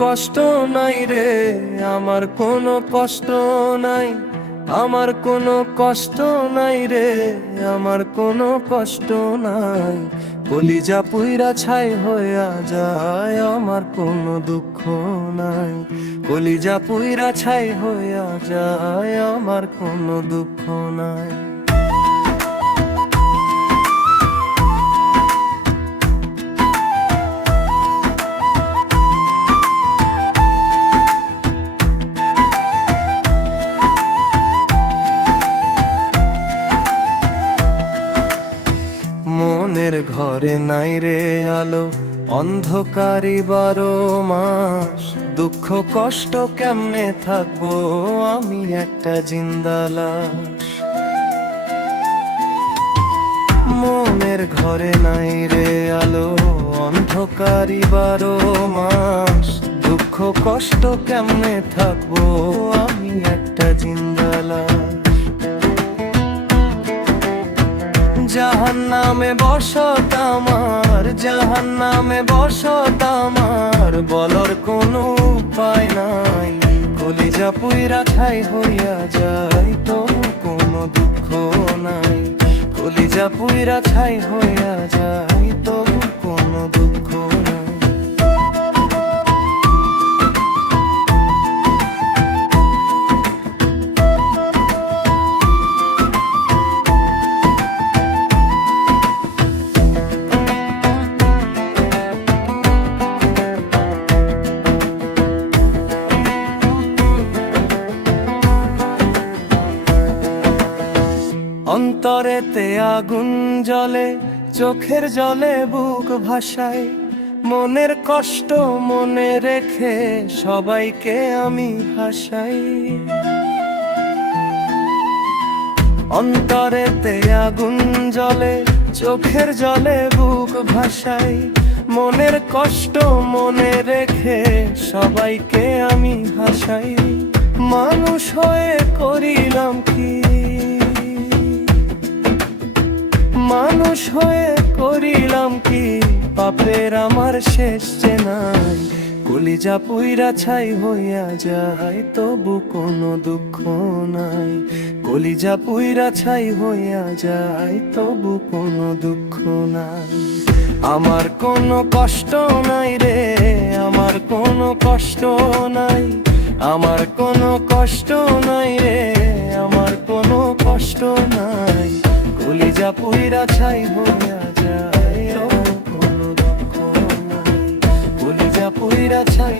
কষ্ট নাই রে, আমার কোনো কষ্ট নাই, আমার কোনো কষ্ট নাই রে, আমার কোনো কষ্ট নাই। কলিজা পুইরা ছাই হইয়া যায়, আমার কোনো দুঃখ নাই। কলিজা পুইরা ছাই হইয়া যায়, আমার কোনো দুঃখ নাই। মনের ঘরে নাই রে আলো, অন্ধকারই 12 মাস। দুঃখ কষ্ট কেমনে থাকবো, আমি একটা জিন্দা লাশ। মনের ঘরে নাই রে আলো, অন্ধকারই 12 মাস। দুঃখ কষ্ট কেমনে থাকবো, আমি একটা জিন্দা লাশ। জাহান্নামে বসত আমার, জাহান্নামে বসত আমার, বলার কোনো উপায় নাই। কলিজা পুইরা ছাই হইয়া যায়, তবু কোনো দুঃখ নাই। কলিজা পুইরা ছাই হইয়া যায়, তবু কোনো দুঃখ নাই। অন্তরেতে আগুন জ্বলে, চোখের জলে বুক ভাসায়। মনের কষ্ট মনে রেখে সবাইকে আমি হাসাই। অন্তরেতে আগুন জ্বলে, চোখের জলে বুক ভাসাই। মনের কষ্ট মনে রেখে সবাইকে আমি হাসাই। মানুষ হয়ে করিলাম কি, মানুষ হয়ে করিলাম কি, পাপের আমার শেষ যে নাই। কলিজা পুইরা ছাই হইয়া যায়, তবু কোনো দুঃখ নাই। কলিজা পুইরা ছাই হইয়া যায়, তবু কোনো দুঃখ নাই। আমার কোনো কষ্ট নাই রে, আমার কোনো কষ্ট নাই, আমার কোনো কষ্ট নাই রে, আমার কোনো কষ্ট নাই। কলিজা পুইরা ছাই হইয়া যায়, কোনো দুঃখ নাই। কলিজা পুইরা ছাই।